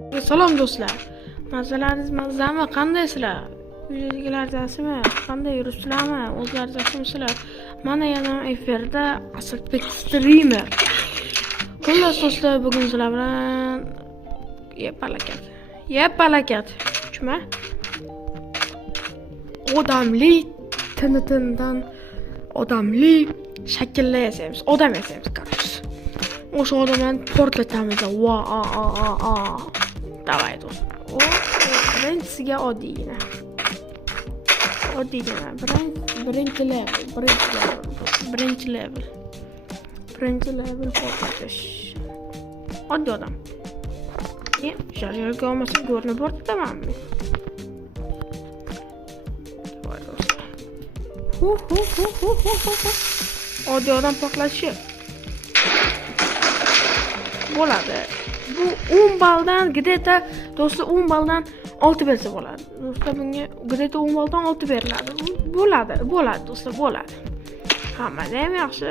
Salom do'stlar. Mazalaringiz mazami? Qandaysizlar? Uydagilardasizmi? Qanday yuribsizlarmi? O'zlaringiz yaxshimisizlar? Mana yana efirda Asadbek streamer. Xullas do'stlar, bugun sizlar bilan yep-palakat. Chuma? Odamli tinidan odamli shaklda yasaymiz. Odam yasaymiz, qarang. O'sha odamlarni portlatamiz. Давай, do'stlar. Birinchisiga oddiygina. Birinchi level portlatish. Oddiy odam. Sharjyorga olmasa go'rni portlatamanmi? Voy do'stlar. Oddiy odam portlatishi bo'ladi. Bu 10 balldan где-то do'stlar 10 balldan 6 bersa bo'ladi. Do'stlar bunga где-то 10 balldan 6 beriladi. Bo'ladi do'stlar, bo'ladi. Hammada ham yaxshi.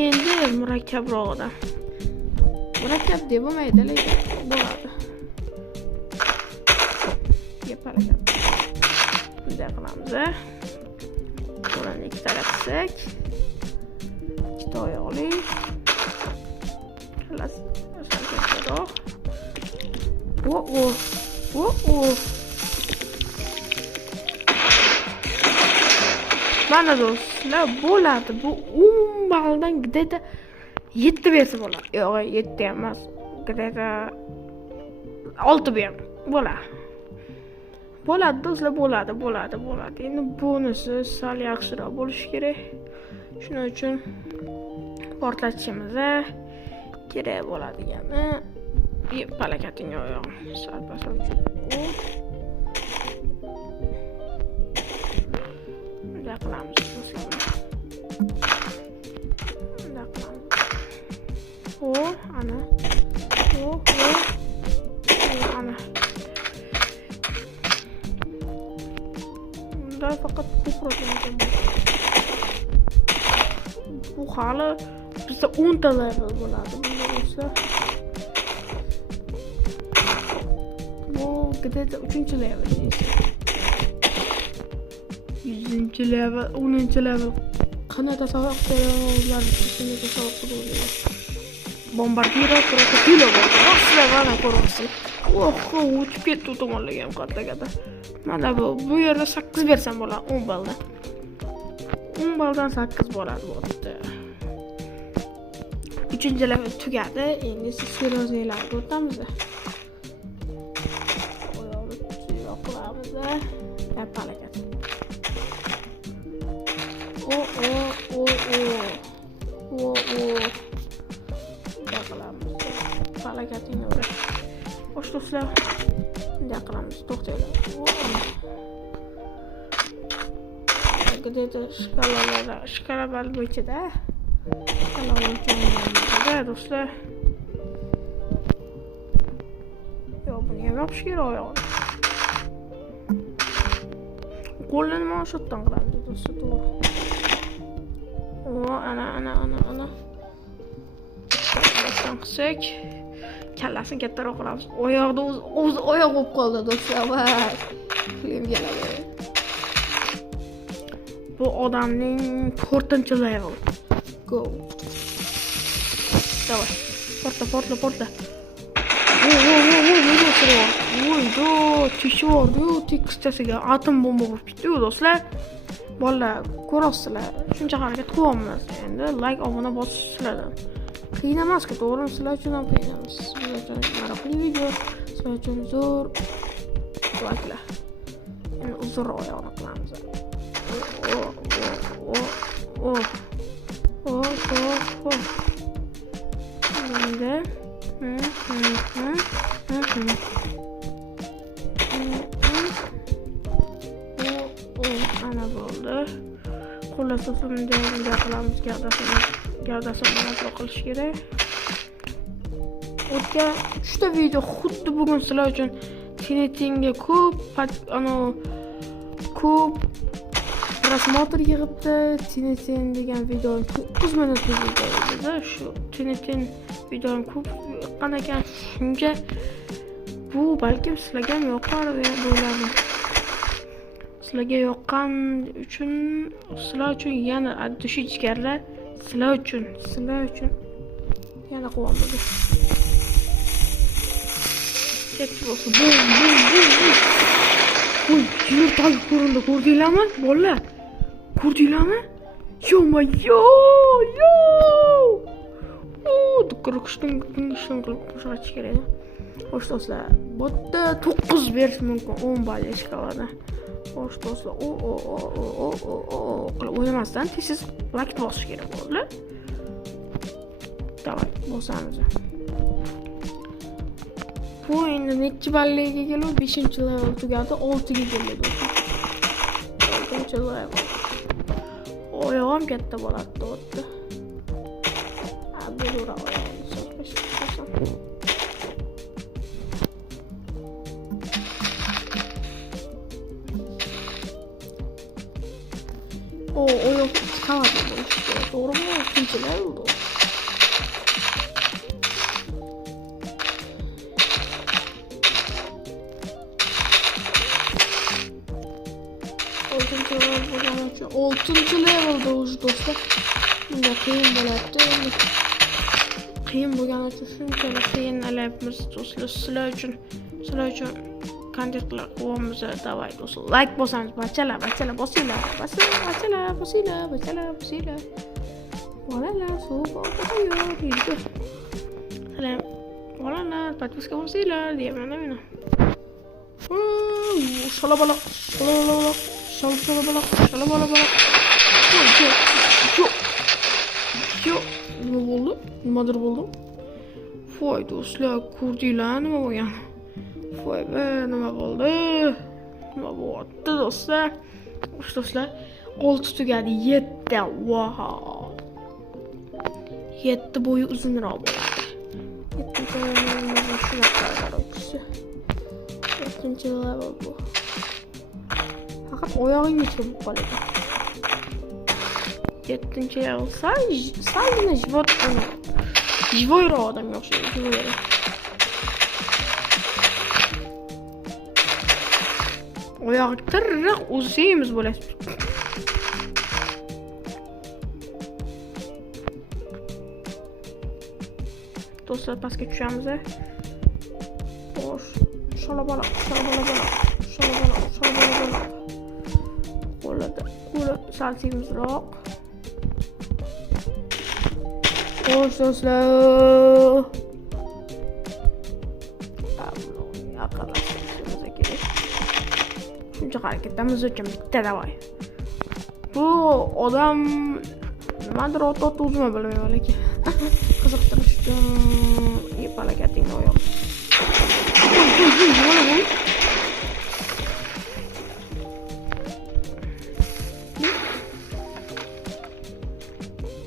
Endi murakkabroqda. Murakkab deb bo'lmaydi, lekin bo'ladi. Yapalagan. Bunday qilamiz. Qo'lni ikkita qilsak. Ikkita oyoqli. Xalas. Mana do'stlar, bo'ladi. Bu 10 balldan где-то 7 bersa bo'ladi. Yo'q, 7 emas. Где-то 6 ber. Bo'ladi do'stlar, bo'ladi. Endi bonusi sal yaxshiroq bo'lishi kerak. Shuning uchun portlatishimiz kerak bo'ladigani palakating oyog'im sal-pasal uchun. Bunday qilamiz do'stlar. Ana. Ana. Bunda faqat ko'proq ekan. Bu hali bizda 10 ta level bo'ladi bunda do'stlar. Где-то 3-level deysiz. 100-level, 10-level. Qanday tasavvur qilganlar uchun tasavvur qilib bombardiro krokodilo bor. Do'stlar, mana ko'ryapsiz. O'tib ketdi tomonlarga ham qatta. Mana bu yerda 8 bersam bo'ladi 10 balldan. 10 balldan 8 bo'ladi bo'pti. 3-level tugadi. Endi seriyozlarga o'tamiz. Palakat. Qilamiz. Palakatingni o'ra. Xo'sh do'stlar, bunday qilamiz. To'xtanglar. Где-то shkalalar bo'yicha-da. Do'stlar. Yo'q, buni ham yopish kerak oyog'ini. Qo'lni nima o'shatdan qilamiz do'stlar, to'g'ri. Ana. Bundan qilsak, kallasini kattaroq qilamiz. Oyoqda o'zi oyoq bo'lib qoldi do'stlar. Voy. Qilim keladi. Bu odamning 4-level. Go. Davay. Portla. Tishi bor-ku, tekstasiga atom bomba bo'lib ketdi-ku do'stlar. Bolalar, ko'rasizlar. Shuncha harakat qilyapmiz. Endi like, obuna bosishlardan. Qiyin emas-ku, to'g'rimi? Sizlar uchun ham qiyin emas. Sizlar uchun maroqli video, sizlar uchun zo'r like'lar. Endi uzr oyoqni qilamiz. Endi ana bo'ldi. Xullas bunday qilamiz. Gavdasini aniq qilish kerak. O'tgan 3 ta video xuddi bugun sizlar uchun Tinitinga ko'p просмотр yig'ibdi. Tinitin degan video 9 minutlik video edi. Shu Tinitin videom ko'p yoqqan ekan. Shunga bu balkim sizlarga ham yoqar deb o'yladim. Sizlarga yoqqan uchun, sizlar uchun yana addushi ichkarilar, sizlar uchun yana quvondim. Ketdi bo'lsa, bum. Voy, yer tagib ko'rindi, ko'rdinglarmi? Bolalar, ko'rdinglarmi? Yo! Qirqishdan qilib qo'shib kerak. Xo'sh do'stlar, bu yerda 9 berish mumkin 10 ball shkalada. Xo'sh do'stlar, qilib o'ynamasdan tez vaqt bosish kerak bo'ldi. Davay, bosamiz. Bu endi nechi balliga kelib 5-level tugadi, 6 ga keladi. 6-level. Oyog'im katta bo'ladi to'g'ri. Bu ura oyog'im so'rashib. Oyoq chiqadi bo'lishi kerak. To'g'rimi? 3-level bo'ldi. Oltinchi levelda o'zi do'stlar. Bunda qiyin bo'ladi. Qiyin bo'lgani uchun shunchalik qiynalyapmiz do'stlar. Sizlar uchun kontentlar qilamiz. Davay do'stlar. Like bosamiz, bachalar bosinglar. Bosinglar. Bolalar, suv tayyor. Salam. Bolalar, podpiska bosinglar deyman men. Shalabala. Yo. Nimadir bo'ldi? Voy do'stlar, ko'rdinglar nima bo'lgan? Voy, nima bo'ldi? Nima bo'lyapti do'stlar? Do'stlar, 6 tugadi, 7. Wow. 7 bo'yi uzunroq bo'ladi. 7-level shunaqa qaraychi. 7-level bu. Faqat oyog'ingiz bo'lib qoladi. 7-level salgina jivoyroq odamga o'xshaydi, jivoyroq. Oyog'i tirriq o'zimiz bo'ladi. Do'stlar, pastga tushamiz. Xo'sh, shalabala. Qo'lida sal semizroq. Xo'sh do'stlar. Yaqinlashishimiz kerak. Shuncha harakatimiz uchun bitta davay. Bu odam nimadir ot o'zim bilmayman, lekin qiziqtirish uchun yepalakatingni oyoq.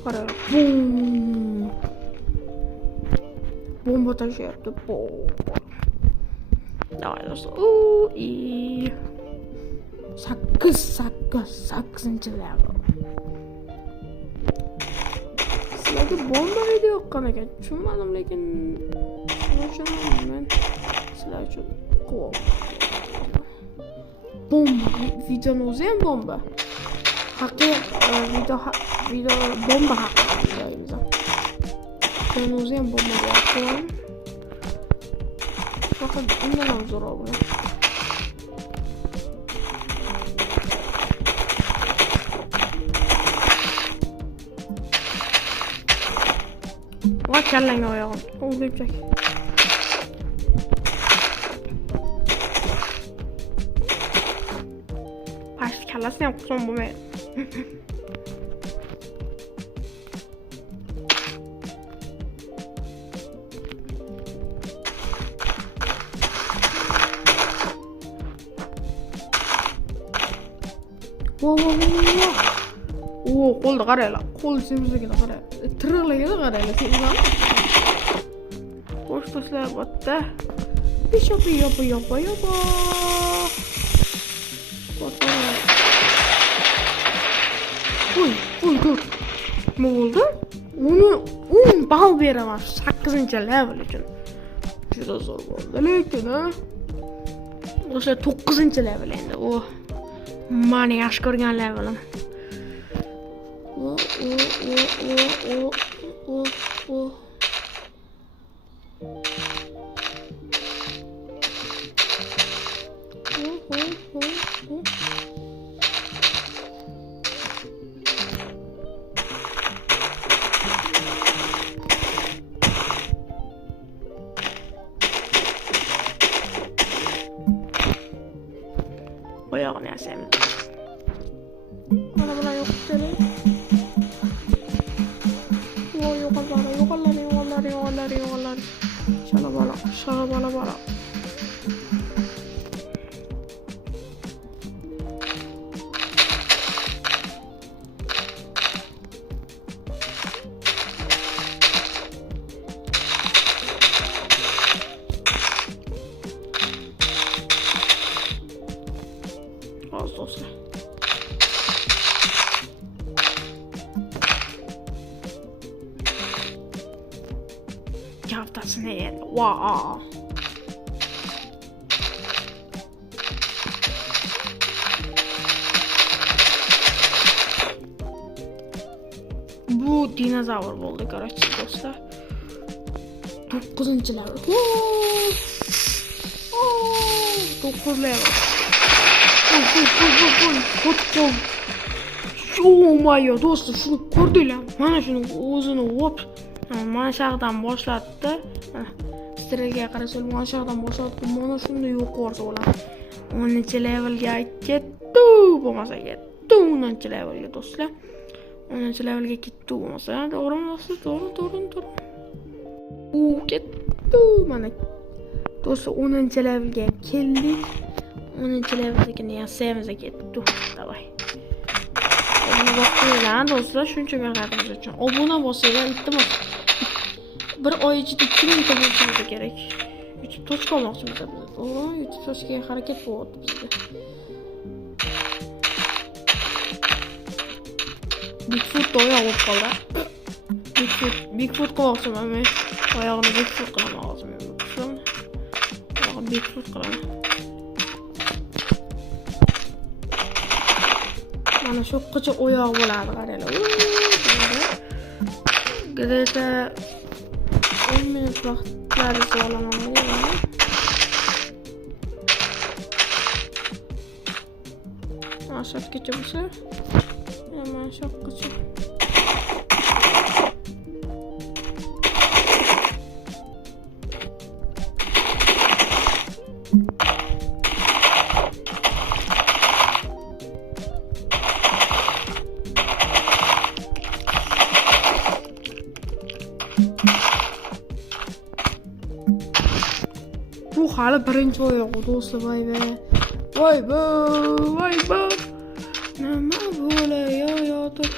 Qara. Bomba tashyapti. Davay do'stlar. 8-level. Sizlarga bomba video yoqqan ekan. Tushunmadim, lekin men sizlar uchun bomba videoni o'zi ham bomba. Video bomba haqida joyimiz. Videoni o'zi ham bomba bo'lyapti. Faqat undan ham zo'roq bo'ladi. Voy kallang oyog'im. O'zimchak. Past kallasini ham qusam bo'lmaydi. Qo'lda qaraylar. Qo'l semizligini qaraylar. Tiriqligini qaraylar. Xo'sh do'stlar, bu yerda yopa. Qo'y. Nima bo'ldi? 10 ball beraman 8-level uchun. juda zo'r bo'ldi, lekin o'sha 9-level endi. U meni yaxshi ko'rgan levelim. Oyog'ini yasaymiz. Mana bular yo'qdir. Voy, yo'qollar. Shala bola. Az do'stlar. Kaftasini yedi. Wow. Bu dinozavr bo'ldi, короче, do'stlar. 9-level. 9-level. Qo'l. Sho'mayo do'stlar, shuni ko'rdinglar? Mana shuni o'zini mana shu yerdan boshlatdi. Strelga qarasa, mana shu yerdan boshlatdi. Mana shunda yo'q bo'lsa bo'ladi. 10-levelga ketdi, bo'lmasa ketdi 10-levelga do'stlar. 10-levelga ketdi bo'lmasa, to'g'rimi? To'g'ri. Ketdi mana. Do'stlar 10-levelga keldik. 10-levelga yasaymiz ketdi. Davay. Buni bosinglar do'stlar, shuncha mehnatimiz uchun. Obuna bosinglar, iltimos. Bir oy ichida 2000 ta bo'lishimiz kerak. YouTube tochka olmoqchimiz biz. YouTube tochkaga harakat bo'lyapti bizda. Bigfoot oyoq bo'lib qoldi. Bigfoot qilmoqchiman men. Oyog'ini Bigfoot qilaman hozir men. Oyog'ini Bigfoot qilaman. Mana shu qicha oyoq bo'ladi, qaranglar. Где-то 10 minut vaqtlaringizni olaman. Mana shu yergacha bo'lsa, mana shu yergacha. Bu hali birinchi oyog'i do'stlar, voy bo. Nima bo'layotir?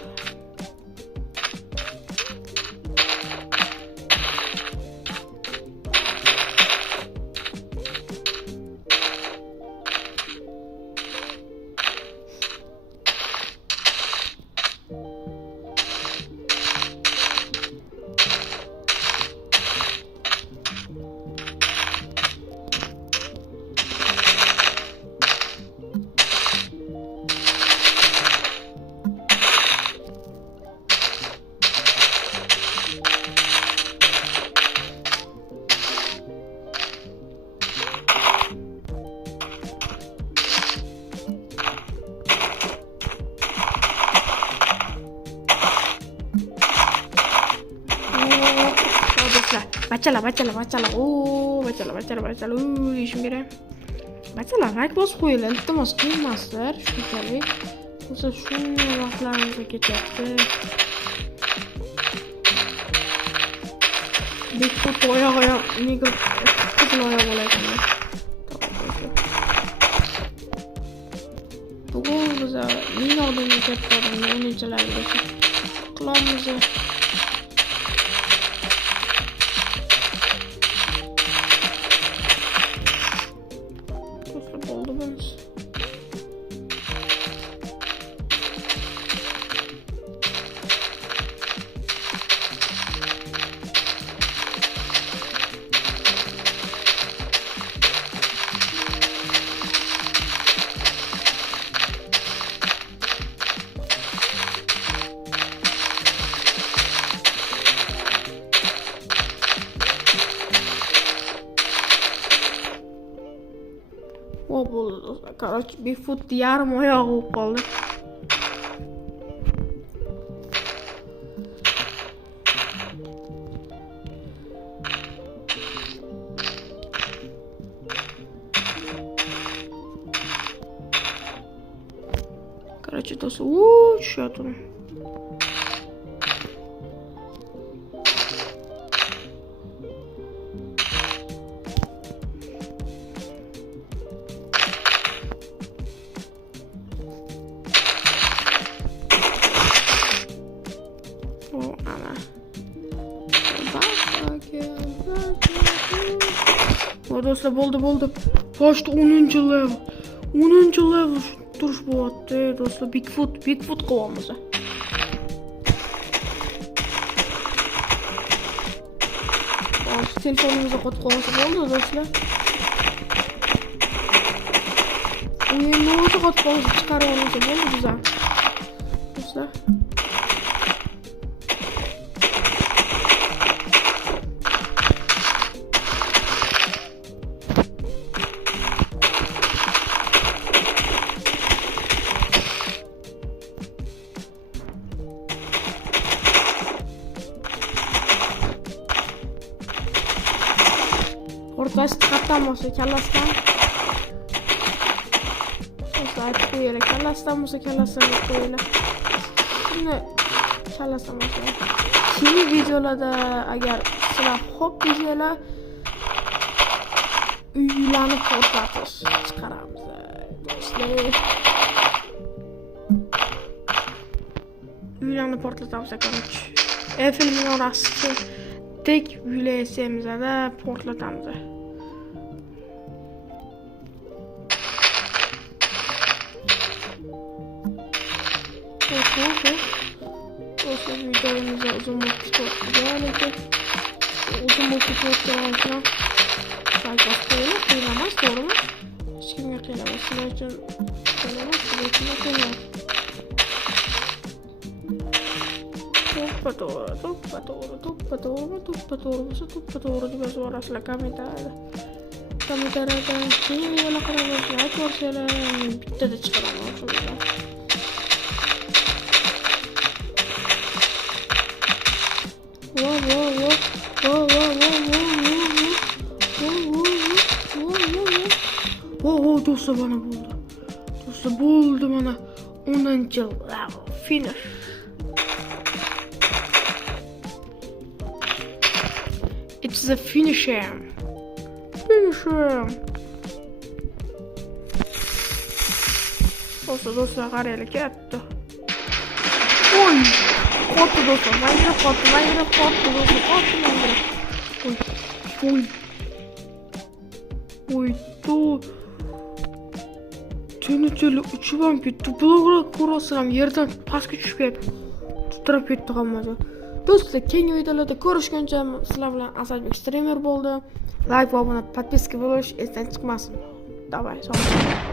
Bachalar. Deyishim kerak. Bachalar, like bosib qo'yinglar. Iltimos qilmaslar, shunchalik. O'zi shunday vaqtlarimizga ketyapti. Bigfoot oyoq, negr qizil oyoq bo'layotgan. Bugun biz ming odamga katta odamga 10-levelga qilamiz. O bo'ldi do'stlar. Короче, Bigfoot yarim oyoq bo'lib qoldi. Короче, do'stlar, tushyapti. Do'stlar, bo'ldi. Pochta 10-level. 10-level turish bo'lyapti, do'stlar. Bigfoot qilyapmiz. Telefonimizga qotib qolsa bo'ldi, do'stlar. O'yinni o'zi qotib qolsa chiqarib olsa bo'ldi bizlar. Do'stlar. Portlash chiqartan bo'lsa kallasidan. Aytib qo'yaylik, kallasidan bo'lsa kallasidan qo'yaylik. Shuni kallasidan bo'lsa. Keyingi videolarda agar sizlar xo'p desanglar, uylarni portlatish chiqaramiz. Do'stlar. Uylarni portlatamiz korоче. Eiffel minorasi tek uylasamizda portlatamiz. Do'stlar, videomizni uzun bo'lib ketdi, lekin uzun bo'lib ketayotgani uchun like bosib qiynamas, to'g'rimi? Hech kimga qiynamas, sizlar uchun qiynamas, sizlar uchun qiynamas. To'ppa-to'g'ri deb yozib yuborasizlar kommentariyada. Kommentariyadan keyin yo'la qarab ko'rsanglar, bittada chiqaraman o'shalar. Do'stlar, mana bo'ldi. Do'stlar, bo'ldi mana 10-level finish. It's the finisher. Do'stlar, qaraylik, katta. Oy! Qotdi do'stlar, mayra qotdi do'stlar, Oy, Teni uchib ham ketdi. Bular ko'rasizlar, yerdan pastga tushib ketdi. Titrab ketdi hammasi. Do'stlar, keyingi videolarda ko'rishguncha sizlar bilan Asadbek streamer bo'ldi. Like va obuna, podpiska bo'lish esdan chiqmasin. Davay, sog' bo'ling.